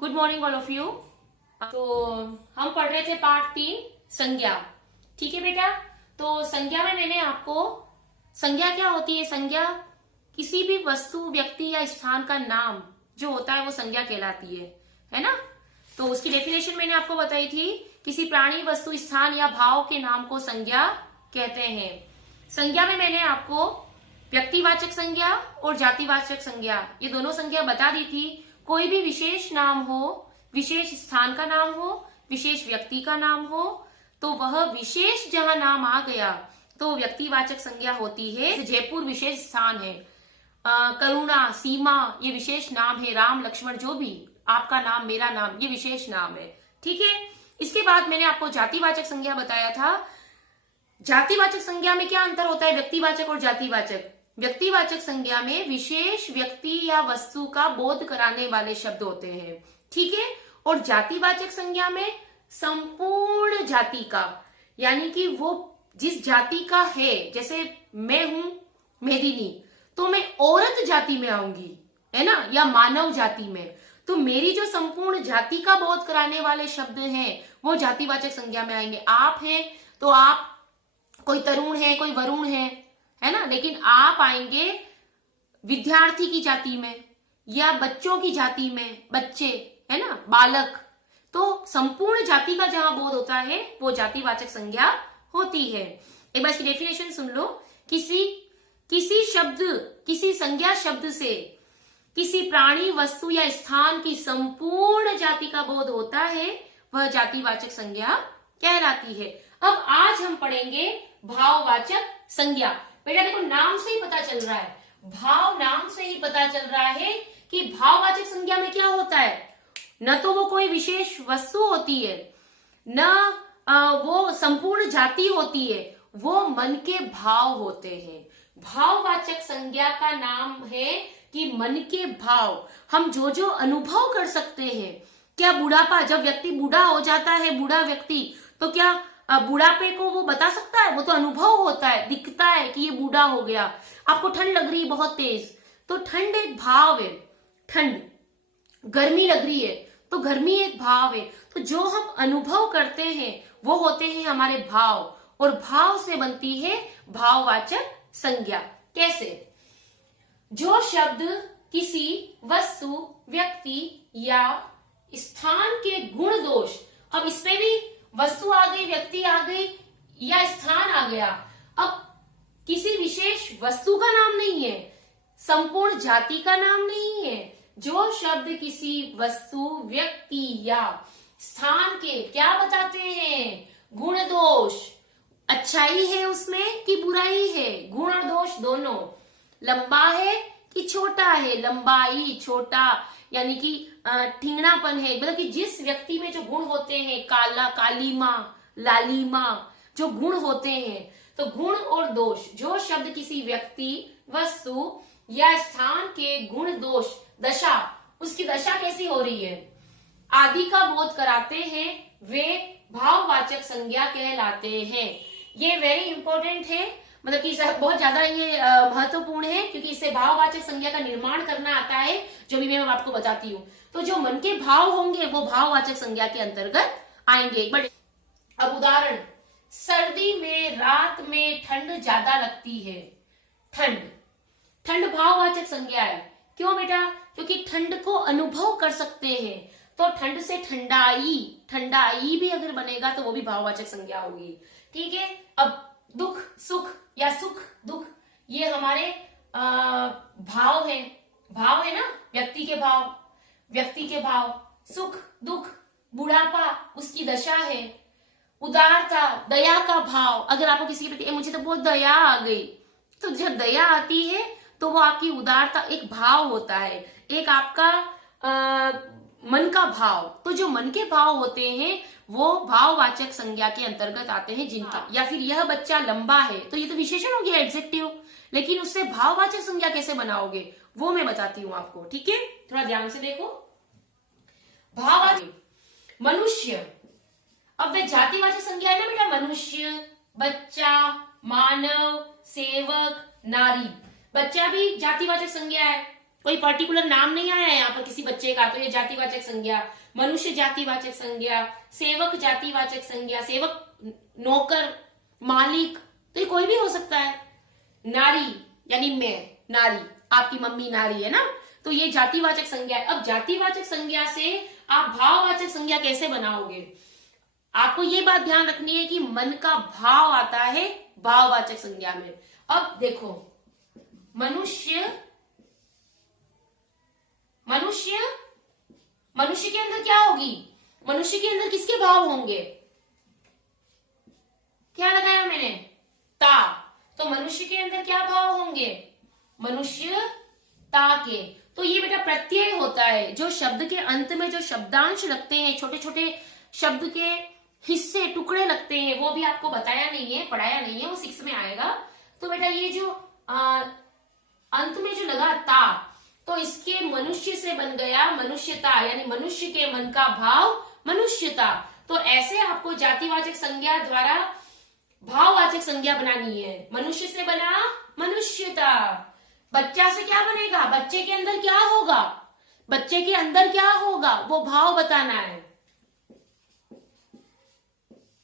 Good morning all of you. तो हम पढ़ रहे थे पाठ 3 संज्ञा। ठीक है बेटा, तो संज्ञा में मैंने आपको संज्ञा क्या होती है। संज्ञा किसी भी वस्तु, व्यक्ति या स्थान का नाम जो होता है वो संज्ञा कहलाती है ना। तो उसकी डेफिनेशन मैंने आपको बताई थी। किसी प्राणी, वस्तु, स्थान या भाव के नाम को संज्ञा कहते हैं। संज्ञा में मैंने आपको व्यक्तिवाचक संज्ञा और जातिवाचक संज्ञा, ये दोनों संज्ञा बता दी थी। कोई भी विशेष नाम हो, विशेष स्थान का नाम हो, विशेष व्यक्ति का नाम हो, तो वह विशेष जहां नाम आ गया तो व्यक्तिवाचक संज्ञा होती है। जयपुर विशेष स्थान है, करुणा, सीमा ये विशेष नाम है, राम, लक्ष्मण जो भी आपका नाम, मेरा नाम, ये विशेष नाम है। ठीक है। इसके बाद मैंने आपको जातिवाचक संज्ञा बताया था। जातिवाचक संज्ञा में क्या अंतर होता है व्यक्तिवाचक और जातिवाचक। व्यक्तिवाचक संज्ञा में विशेष व्यक्ति या वस्तु का बोध कराने वाले शब्द होते हैं। ठीक है। और जातिवाचक संज्ञा में संपूर्ण जाति का, यानी कि वो जिस जाति का है, जैसे मैं हूं मेदिनी, तो मैं औरत जाति में आऊंगी, है ना, या मानव जाति में। तो मेरी जो संपूर्ण जाति का बोध कराने वाले शब्द हैं वो जातिवाचक संज्ञा में आएंगे। आप हैं तो आप, कोई तरुण है, कोई वरुण है ना, लेकिन आप आएंगे विद्यार्थी की जाति में या बच्चों की जाति में, बच्चे, है ना, बालक। तो संपूर्ण जाति का जहां बोध होता है वो जातिवाचक संज्ञा होती है। एक बार इसकी डेफिनेशन सुन लो। किसी शब्द, किसी संज्ञा शब्द से किसी प्राणी, वस्तु या स्थान की संपूर्ण जाति का बोध होता है, वह जातिवाचक संज्ञा कहलाती है। अब आज हम पढ़ेंगे भाववाचक संज्ञा। बेटा देखो, नाम से ही पता चल रहा है, भाव नाम से ही पता चल रहा है कि भाववाचक संज्ञा में क्या होता है। न तो वो कोई विशेष वस्तु होती है, न वो संपूर्ण जाति होती है, वो मन के भाव होते हैं। भाववाचक संज्ञा का नाम है कि मन के भाव, हम जो जो अनुभव कर सकते हैं। क्या बुढ़ापा, जब व्यक्ति बूढ़ा हो जाता है, बूढ़ा व्यक्ति, तो क्या बुढ़ापे को वो बता सकता है? वो तो अनुभव होता है, दिखता है कि ये बूढ़ा हो गया। आपको ठंड लग रही है बहुत तेज, तो ठंड एक भाव है, ठंड। गर्मी लग रही है तो गर्मी एक भाव है। तो जो हम अनुभव करते हैं वो होते हैं हमारे भाव, और भाव से बनती है भाववाचक संज्ञा। कैसे? जो शब्द किसी वस्तु, व्यक्ति या स्थान के गुण दोष, अब इसमें भी वस्तु आ गई, व्यक्ति आ गई या स्थान आ गया। अब किसी विशेष वस्तु का नाम नहीं है, संपूर्ण जाति का नाम नहीं है। जो शब्द किसी वस्तु, व्यक्ति या स्थान के क्या बताते हैं? गुण दोष। अच्छाई है उसमें कि बुराई है? गुण और दोष दोनों। लंबा है कि छोटा है? लंबाई, छोटा, यानी कि ठिंगनापन है। मतलब कि जिस व्यक्ति में जो गुण होते हैं, काला, कालीमा, लालिमा, जो गुण होते हैं, तो गुण और दोष। जो शब्द किसी व्यक्ति, वस्तु या स्थान के गुण दोष, दशा, उसकी दशा कैसी हो रही है, आदि का बोध कराते हैं, वे भाववाचक संज्ञा कहलाते हैं। ये वेरी इंपॉर्टेंट है, मतलब कि बहुत ज्यादा ये महत्वपूर्ण है, क्योंकि इससे भाववाचक संज्ञा का निर्माण करना आता है, जो भी मैं आपको बताती हूँ। तो जो मन के भाव होंगे वो भाववाचक संज्ञा के अंतर्गत आएंगे। बट अब उदाहरण, सर्दी में रात में ठंड ज्यादा लगती है। ठंड, ठंड भाववाचक संज्ञा है। क्यों बेटा? क्योंकि ठंड को अनुभव कर सकते हैं, तो ठंड से ठंडाई, ठंडाई भी अगर बनेगा तो वो भी भाववाचक संज्ञा होगी। ठीक है। अब दुख, सुख या सुख, दुख, ये हमारे भाव है, भाव है ना, व्यक्ति के भाव, व्यक्ति के भाव। सुख, दुख, बुढ़ापा, उसकी दशा है। उदारता, दया का भाव। अगर आपको किसी के प्रति मुझे तो बहुत दया आ गई, तो जब दया आती है तो वो आपकी उदारता, एक भाव होता है, एक आपका मन का भाव। तो जो मन के भाव होते हैं वो भाववाचक संज्ञा के अंतर्गत आते हैं। जिनका, या फिर यह बच्चा लंबा है, तो ये तो विशेषण हो गया, एडजेक्टिव, लेकिन उससे भाववाचक संज्ञा कैसे बनाओगे वो मैं बताती हूँ आपको। ठीक है, थोड़ा ध्यान से देखो। भाववाचक, मनुष्य, अब वे जातिवाचक संज्ञा है ना बेटा, मनुष्य, बच्चा, मानव, सेवक, नारी। बच्चा भी जातिवाचक संज्ञा है, कोई पर्टिकुलर नाम नहीं आया है यहाँ पर किसी बच्चे का, तो ये जातिवाचक संज्ञा। मनुष्य जातिवाचक संज्ञा, सेवक जातिवाचक संज्ञा, सेवक नौकर, मालिक, तो ये कोई भी हो सकता है। नारी यानी मैं, नारी, आपकी मम्मी नारी है ना, तो ये जातिवाचक संज्ञा है। अब जातिवाचक संज्ञा से आप भाववाचक संज्ञा कैसे बनाओगे? आपको ये बात ध्यान रखनी है कि मन का भाव आता है भाववाचक संज्ञा में। अब देखो, मनुष्य, मनुष्य, मनुष्य के अंदर क्या होगी? मनुष्य के अंदर किसके भाव होंगे? क्या लगाया मैंने? ता। तो मनुष्य के अंदर क्या भाव होंगे? मनुष्यता के। तो ये बेटा प्रत्यय होता है, जो शब्द के अंत में जो शब्दांश लगते हैं, छोटे छोटे शब्द के हिस्से, टुकड़े लगते हैं, वो भी आपको बताया नहीं है, पढ़ाया नहीं है, वो 6 में आएगा। तो बेटा ये जो अंत में जो लगा ता, तो इसके मनुष्य से बन गया मनुष्यता, यानी मनुष्य के मन का भाव मनुष्यता। तो ऐसे आपको जातिवाचक संज्ञा द्वारा भाववाचक संज्ञा बनानी है। मनुष्य से बना मनुष्यता। बच्चा से क्या बनेगा? बच्चे के अंदर क्या होगा? बच्चे के अंदर क्या होगा वो भाव बताना है।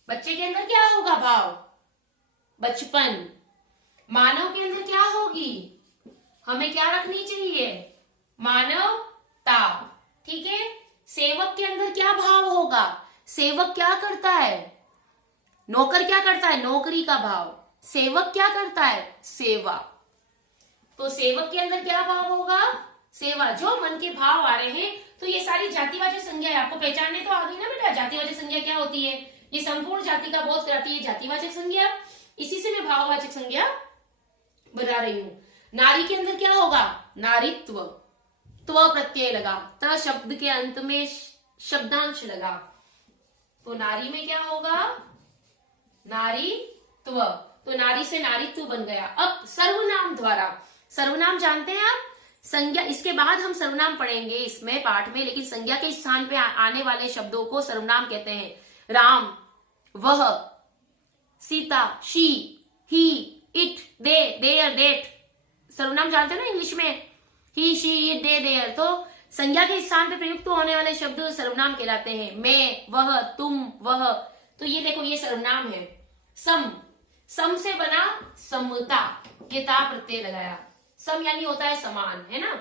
बच्चे के अंदर क्या होगा? भाव, बचपन। मानव के अंदर क्या होगी? हमें क्या रखनी चाहिए? मानवता। ठीक है। सेवक के अंदर क्या भाव होगा? सेवक क्या करता है? नौकर क्या करता है? नौकरी का भाव। सेवक क्या करता है? सेवा। तो सेवक के अंदर क्या भाव होगा? सेवा। जो मन के भाव आ रहे हैं, तो ये सारी जातिवाचक संज्ञा है। आपको पहचानने तो आ गई ना बेटा, जातिवाचक संज्ञा क्या होती है? ये संपूर्ण जाति का बोध कराती है जातिवाचक संज्ञा। इसी से मैं भाववाचक संज्ञा बता रही हूं। नारी के अंदर क्या होगा? नारीत्व। त्व प्रत्यय लगा, त शब्द के अंत में शब्दांश लगा, तो नारी में क्या होगा? नारीत्व। तो नारी से नारीत्व बन गया। अब सर्वनाम द्वारा, सर्वनाम जानते हैं आप? संज्ञा, इसके बाद हम सर्वनाम पढ़ेंगे इसमें पाठ में, लेकिन संज्ञा के स्थान पे आने वाले शब्दों को सर्वनाम कहते हैं। राम, वह, Sita, she, he, it, they, there, that, सर्वनाम जानते हैं ना इंग्लिश में? He, she, it, they, there. तो संज्ञा के स्थान पे प्रयुक्त होने वाले शब्द सर्वनाम कहलाते हैं। मैं, वह, तुम, वह। तो ये देखो, ये सर्वनाम है। सम, सम से बना समता, ये ता प्रत्यय लगाया। सम यानी होता है समान, है ना?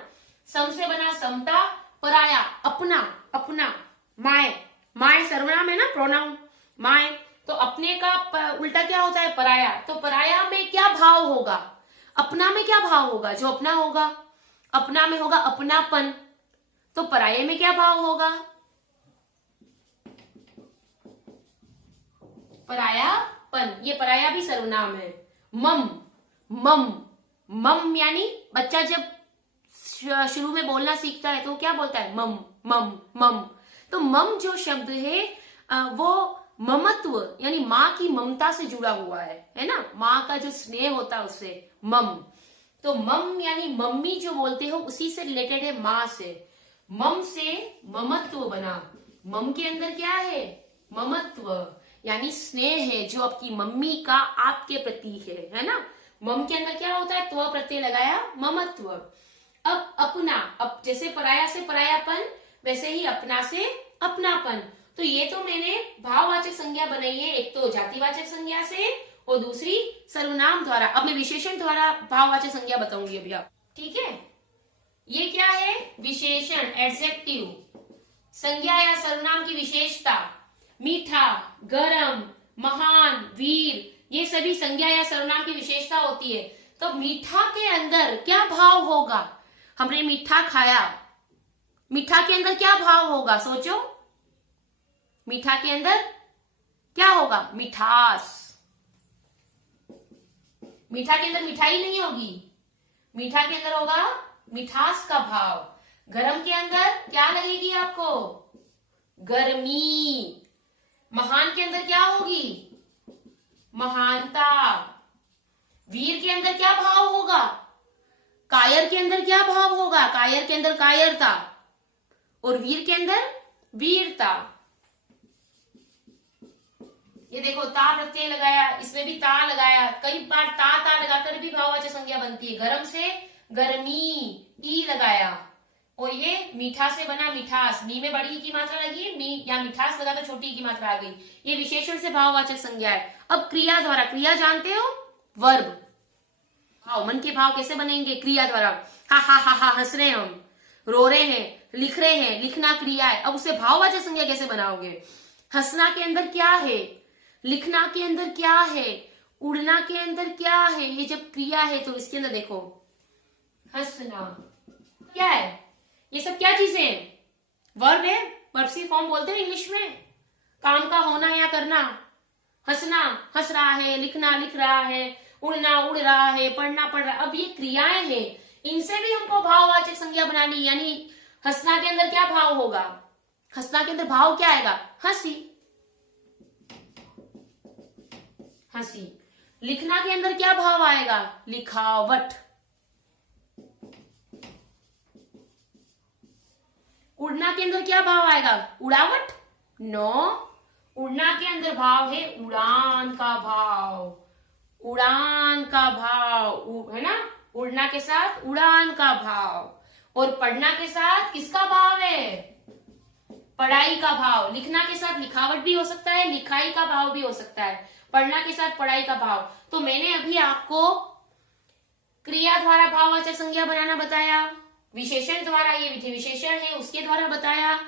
सम से बना समता। पराया, अपना, अपना। माय, माय सर्वनाम है ना, प्रोनाउन। माय, तो अपने का उल्टा क्या होता है? पराया। तो पराया में क्या भाव होगा? अपना में क्या भाव होगा? जो अपना होगा, अपना में होगा अपनापन। तो पराये में क्या भाव होगा? परायापन। ये पराया भी सर्वनाम है। मम, मम, मम यानी बच्चा जब शुरू में बोलना सीखता है तो क्या बोलता है? मम, मम, मम। तो मम जो शब्द है वो ममत्व यानी माँ की ममता से जुड़ा हुआ है ना? माँ का जो स्नेह होता है उससे मम। तो मम यानी मम्मी जो बोलते हो उसी से रिलेटेड है माँ से। मम से ममत्व बना। मम के अंदर क्या है? ममत्व यानी स्नेह है जो आपकी मम्मी का आपके प्रति है ना? मम के अंदर क्या होता है? त्व प्रत्यय लगाया, ममत्व। अब अपना, अब जैसे पराया से परायापन, वैसे ही अपना से अपनापन। तो ये तो मैंने भाववाचक संज्ञा बनाई है, एक तो जातिवाचक संज्ञा से और दूसरी सर्वनाम द्वारा। अब मैं विशेषण द्वारा भाववाचक संज्ञा बताऊंगी अभी आप, ठीक है? ये क्या है? विशेषण, एडजेक्टिव। संज्ञा या सर्वनाम की विशेषता, मीठा, गरम, महान, वीर, ये सभी संज्ञा या सर्वनाम की विशेषता होती है। तो मीठा के अंदर क्या भाव होगा? हमने मीठा खाया, मीठा के अंदर क्या भाव होगा? सोचो, मीठा के अंदर क्या होगा? मिठास। मीठा के अंदर मिठाई नहीं होगी, मीठा के अंदर होगा मिठास का भाव। गरम के अंदर क्या लगेगी आपको? गर्मी। महान के अंदर क्या होगी? महानता। वीर के अंदर क्या भाव होगा? कायर के अंदर क्या भाव होगा? कायर के अंदर कायरता और वीर के अंदर वीरता। ये देखो, ता प्रत्यय लगाया, इसमें भी ता लगाया, कई बार ता ता लगाकर भी भाववाचक संज्ञा बनती है। गरम से गर्मी, ई लगाया, और ये मीठा से बना मिठास, मी में बड़ी की मात्रा लगी, मी या मिठास लगा तो छोटी की मात्रा आ गई। ये विशेषण से भाववाचक संज्ञा है। अब क्रिया द्वारा, क्रिया जानते हो, वर्ब, भाव, मन के भाव कैसे बनेंगे क्रिया द्वारा। हा हा हा हा, हंस रहे हैं हम, रो रहे हैं, लिख रहे हैं, लिखना क्रिया है। अब उसे भाववाचक संज्ञा कैसे बनाओगे? हंसना के अंदर क्या है, लिखना के अंदर क्या है, उड़ना के अंदर क्या है, ये जब क्रिया है तो इसके अंदर देखो, हंसना क्या है, ये सब क्या चीजें हैं? वर्ब है, वर्ब सी फॉर्म बोलते हैं इंग्लिश में, काम का होना या करना। हंसना हंस रहा है, लिखना लिख रहा है, उड़ना उड़ रहा है, पढ़ना पढ़ रहा है। अब ये क्रियाएं हैं, इनसे भी हमको भाववाचक संज्ञा बनानी। यानी हंसना के अंदर क्या भाव होगा? हंसना के अंदर भाव क्या आएगा? हंसी, हंसी। लिखना के अंदर क्या भाव आएगा? लिखावट। उड़ना के अंदर क्या भाव आएगा? उड़ावट? नो, उड़ना के अंदर भाव है उड़ान का भाव, उड़ान का भाव है ना, उड़ना के साथ उड़ान का भाव। और पढ़ना के साथ किसका भाव है? पढ़ाई का भाव। लिखना के साथ लिखावट भी हो सकता है, लिखाई का भाव भी हो सकता है, पढ़ना के साथ पढ़ाई का भाव। तो मैंने अभी आपको क्रिया द्वारा भाववाचक संज्ञा बनाना बताया, विशेषण द्वारा, ये विशेषण है उसके द्वारा बताया।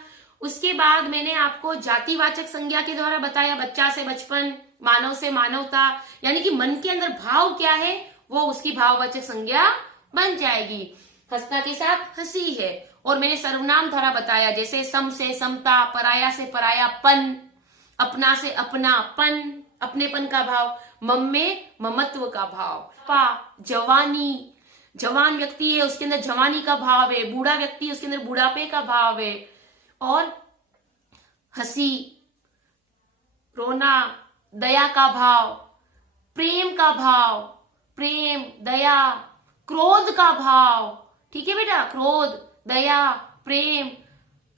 उसके बाद मैंने आपको जातिवाचक संज्ञा के द्वारा बताया, बच्चा से बचपन, मानव से मानवता, यानी कि मन के अंदर भाव क्या है वो उसकी भाववाचक संज्ञा बन जाएगी। हंसना के साथ हंसी है। और मैंने सर्वनाम द्वारा बताया, जैसे सम से समता, पराया से परायापन, अपना से अपनापन, अपनेपन का भाव, मम में ममत्व का भाव, पा जवानी, जवान व्यक्ति है उसके अंदर जवानी का भाव है, बूढ़ा व्यक्ति है उसके अंदर बुढ़ापे का भाव है। और हंसी, रोना, दया का भाव, प्रेम का भाव, प्रेम, दया, क्रोध का भाव। ठीक है बेटा, क्रोध, दया, प्रेम,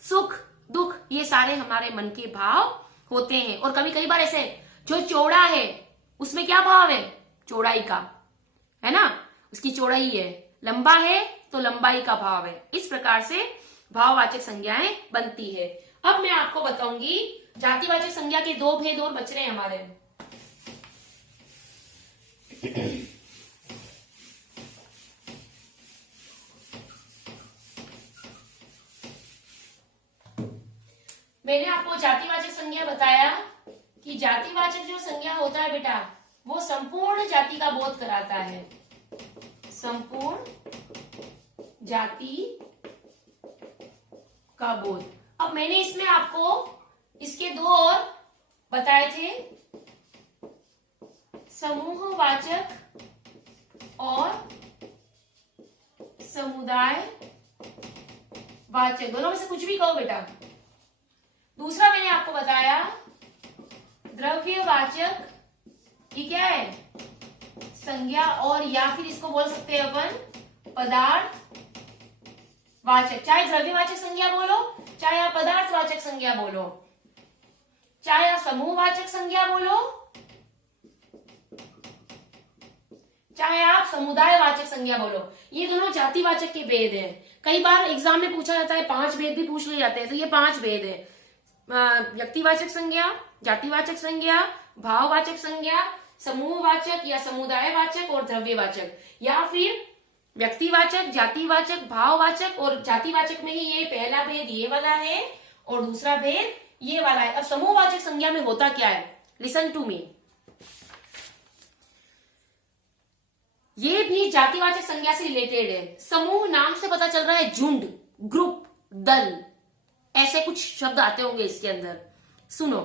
सुख, दुख, ये सारे हमारे मन के भाव होते हैं। और कभी कई बार ऐसे, जो चौड़ा है उसमें क्या भाव है? चौड़ाई का, है ना, उसकी चौड़ाई है। लंबा है तो लंबाई का भाव है। इस प्रकार से भाववाचक संज्ञाएं बनती है। अब मैं आपको बताऊंगी जातिवाचक संज्ञा के दो भेद और बच रहे हैं हमारे। मैंने आपको जातिवाचक संज्ञा बताया कि जातिवाचक जो संज्ञा होता है बेटा, वो संपूर्ण जाति का बोध कराता है, संपूर्ण जाति का बोध। अब मैंने इसमें आपको इसके दो और बताए थे, समूहवाचक और समुदाय वाचक, दोनों में से कुछ भी कहो बेटा। दूसरा मैंने आपको बताया द्रव्यवाचक, ये क्या है? संज्ञा, और या फिर इसको बोल सकते हैं अपन पदार्थ वाचक। चाहे द्रव्यवाचक संज्ञा बोलो, चाहे आप पदार्थवाचक संज्ञा बोलो, चाहे आप समूहवाचक संज्ञा बोलो, चाहे आप समुदायवाचक संज्ञा बोलो, ये दोनों जातिवाचक के भेद हैं। कई बार एग्जाम में पूछा जाता है, 5 भेद भी पूछ लिए जाते हैं, तो ये 5 भेद है। व्यक्तिवाचक संज्ञा, जातिवाचक संज्ञा, भाववाचक संज्ञा, समूहवाचक या समुदायवाचक और द्रव्यवाचक, या फिर व्यक्तिवाचक, जातिवाचक, भाववाचक, और जातिवाचक में ही ये पहला भेद ये वाला है और दूसरा भेद ये वाला है। अब समूहवाचक संज्ञा में होता क्या है? लिसन टू मी, ये भी जातिवाचक संज्ञा से रिलेटेड है। समूह नाम से पता चल रहा है, झुंड, ग्रुप, दल, ऐसे कुछ शब्द आते होंगे इसके अंदर। सुनो,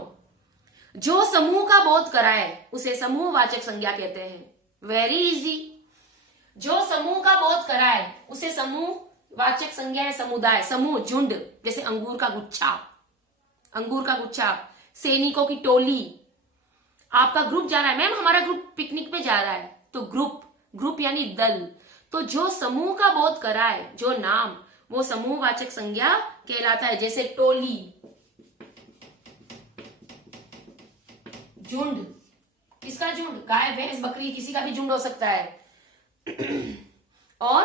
जो समूह का बोध कराए उसे समूहवाचक संज्ञा कहते हैं। वेरी इजी, जो समूह का बोध कराए उसे समूहवाचक संज्ञा है। समुदाय, समूह, झुंड, जैसे अंगूर का गुच्छा, अंगूर का गुच्छा, सैनिकों की टोली। आपका ग्रुप जा रहा है, मैम हमारा ग्रुप पिकनिक पे जा रहा है, तो ग्रुप, ग्रुप यानी दल। तो जो समूह का बोध कराए, जो नाम, वो समूहवाचक संज्ञा कहलाता है। जैसे टोली, झुंड, किसका झुंड? गाय, भैंस, बकरी, किसी का भी झुंड हो सकता है। और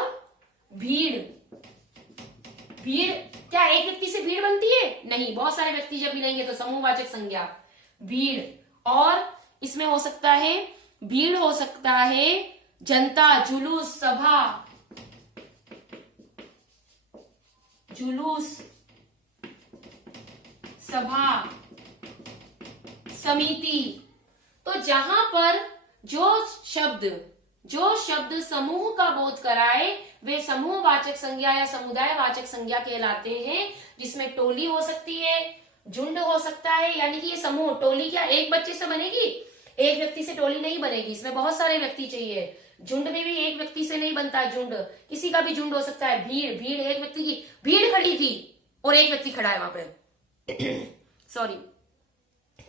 भीड़, भीड़ क्या एक व्यक्ति से भीड़ बनती है? नहीं, बहुत सारे व्यक्ति जब मिलेंगे तो समूहवाचक संज्ञा भीड़। और इसमें हो सकता है भीड़, हो सकता है जनता, जुलूस, सभा, जुलूस, सभा, समिति। तो जहां पर जो शब्द समूह का बोध कराए वे समूहवाचक संज्ञा या समुदायवाचक संज्ञा कहलाते हैं, जिसमें टोली हो सकती है, झुंड हो सकता है, यानी कि ये समूह। टोली क्या एक बच्चे से बनेगी? एक व्यक्ति से टोली नहीं बनेगी, इसमें बहुत सारे व्यक्ति चाहिए। झुंड में भी एक व्यक्ति से नहीं बनता झुंड, किसी का भी झुंड हो सकता है। भीड़, भीड़ एक व्यक्ति की, भीड़ खड़ी थी और एक व्यक्ति खड़ा है वहां पे सॉरी,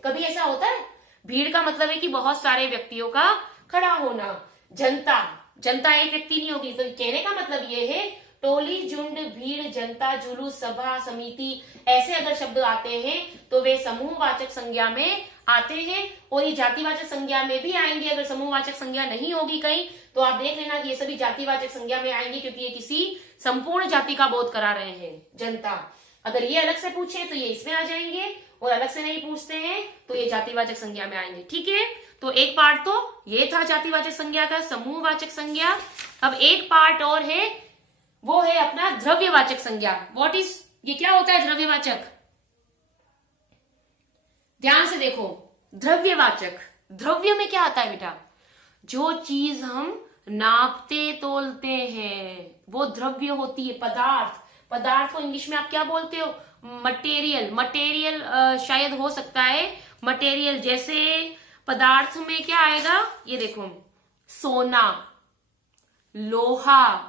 कभी ऐसा होता है? भीड़ का मतलब है कि बहुत सारे व्यक्तियों का खड़ा होना। जनता, जनता एक व्यक्ति नहीं होगी। तो कहने का मतलब ये है टोली, झुंड, भीड़, जनता, जुलूस, सभा, समिति, ऐसे अगर शब्द आते हैं तो वे समूहवाचक संज्ञा में आते हैं, और ये जातिवाचक संज्ञा में भी आएंगे। अगर समूहवाचक संज्ञा नहीं होगी कहीं तो आप देख लेना कि ये सभी जातिवाचक संज्ञा में आएंगे, क्योंकि ये किसी संपूर्ण जाति का बोध करा रहे हैं, जनता। अगर ये अलग से पूछे तो ये इसमें आ जाएंगे, और अलग से नहीं पूछते हैं तो ये जातिवाचक संज्ञा में आएंगे। ठीक है, तो एक पार्ट तो ये था जातिवाचक संज्ञा का, समूहवाचक संज्ञा। अब एक पार्ट और है, वो है अपना द्रव्यवाचक संज्ञा। व्हाट इज, ये क्या होता है द्रव्यवाचक? ध्यान से देखो, द्रव्यवाचक, द्रव्य में क्या आता है बेटा? जो चीज हम नापते तोलते हैं वो द्रव्य होती है। पदार्थ, पदार्थ को इंग्लिश में आप क्या बोलते हो? मटेरियल, मटेरियल शायद हो सकता है मटेरियल। जैसे पदार्थ में क्या आएगा, ये देखो, सोना, लोहा,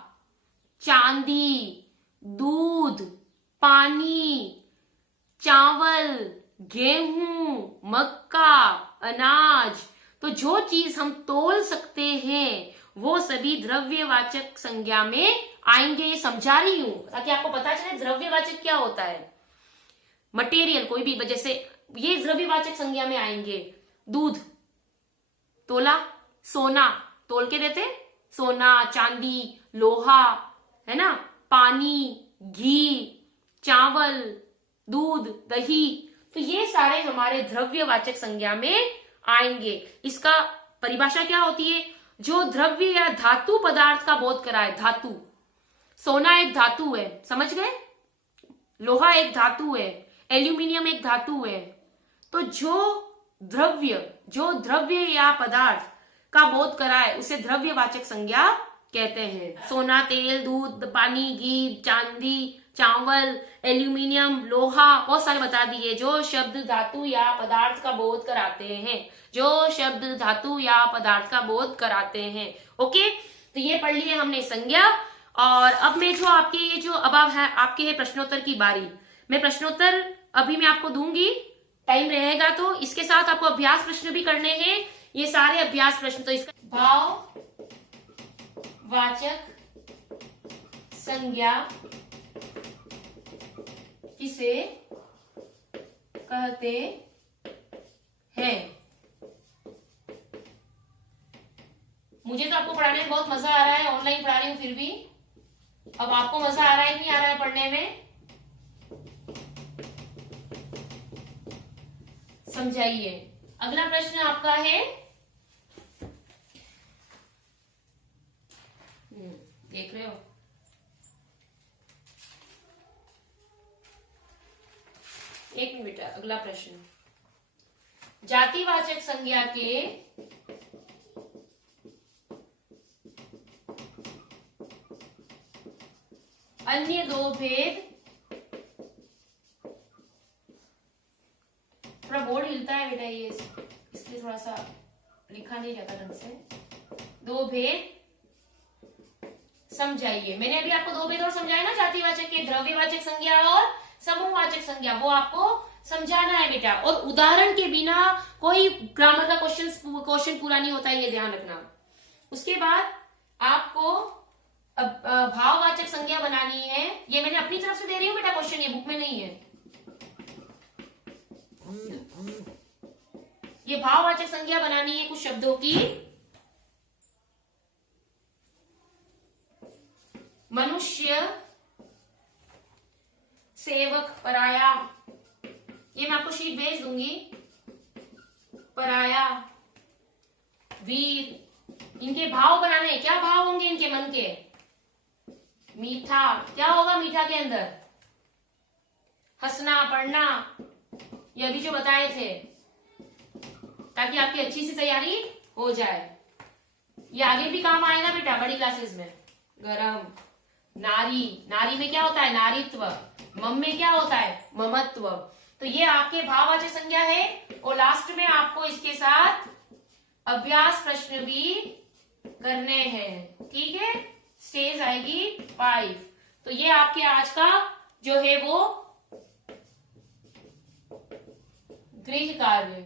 चांदी, दूध, पानी, चावल, गेहूं, मक्का, अनाज। तो जो चीज हम तोल सकते हैं वो सभी द्रव्यवाचक संज्ञा में आएंगे। ये समझा रही हूं ताकि आपको पता चले द्रव्यवाचक क्या होता है। मटेरियल कोई भी, जैसे ये द्रव्यवाचक संज्ञा में आएंगे। दूध तोला, सोना तोल के देते, सोना, चांदी, लोहा, है ना, पानी, घी, चावल, दूध, दही। तो ये सारे हमारे द्रव्यवाचक संज्ञा में आएंगे। इसका परिभाषा क्या होती है? जो द्रव्य या धातु पदार्थ का बोध कराए। धातु, सोना एक धातु है, समझ गए? लोहा एक धातु है, एल्यूमिनियम एक धातु है। तो जो द्रव्य या पदार्थ का बोध कराए उसे द्रव्यवाचक संज्ञा कहते हैं। सोना, तेल, दूध, पानी, घी, चांदी, चावल, एल्यूमिनियम, लोहा, बहुत सारे बता दिए। जो शब्द धातु या पदार्थ का बोध कराते हैं, जो शब्द धातु या पदार्थ का बोध कराते हैं। ओके, तो ये पढ़ लिए हमने संज्ञा। और अब मैं जो आपके ये जो अब है आपके है प्रश्नोत्तर की बारी। मैं प्रश्नोत्तर अभी मैं आपको दूंगी, टाइम रहेगा तो। इसके साथ आपको अभ्यास प्रश्न भी करने हैं, ये सारे अभ्यास प्रश्न। तो इसका भाववाचक संज्ञा किसे कहते हैं? मुझे तो आपको पढ़ाने में बहुत मजा आ रहा है, ऑनलाइन पढ़ा रही हूं फिर भी। अब आपको मजा आ रहा है कि नहीं आ रहा है पढ़ने में? समझाइए। अगला प्रश्न आपका है, देख रहे हो, एक मिनट बेटा। अगला प्रश्न, जातिवाचक संज्ञा के अन्य दो भेद। थोड़ा बोर्ड हिलता है बेटा ये, इसलिए थोड़ा सा लिखा नहीं जाता ढंग से। दो भेद समझाइए। मैंने अभी आपको दो भेद और समझाया ना, जातिवाचक के, द्रव्यवाचक संज्ञा और समूहवाचक संज्ञा, वो आपको समझाना है बेटा। और उदाहरण के बिना कोई ग्रामर का क्वेश्चन पूरा नहीं होता है, ये ध्यान रखना। उसके बाद आपको भाववाचक संज्ञा बनानी है। ये मैंने अपनी तरफ से दे रही हूँ बेटा क्वेश्चन, ये बुक में नहीं है। ये भाववाचक संज्ञा बनानी है कुछ शब्दों की। मनुष्य, ये मैं आपको शीट भेज दूंगी। पराया, वीर, इनके भाव बनाने। क्या भाव होंगे इनके मन के? मीठा, क्या होगा मीठा के अंदर? हंसना, पढ़ना, ये अभी जो बताए थे, ताकि आपकी अच्छी सी तैयारी हो जाए। ये आगे भी काम आएगा बेटा बड़ी क्लासेस में। गरम, नारी, नारी में क्या होता है? नारीत्व। मम में क्या होता है? ममत्व। तो ये आपके भाववाचक संज्ञा है। और लास्ट में आपको इसके साथ अभ्यास प्रश्न भी करने हैं, ठीक है। स्टेज आएगी 5। तो ये आपके आज का जो है वो गृह कार्य।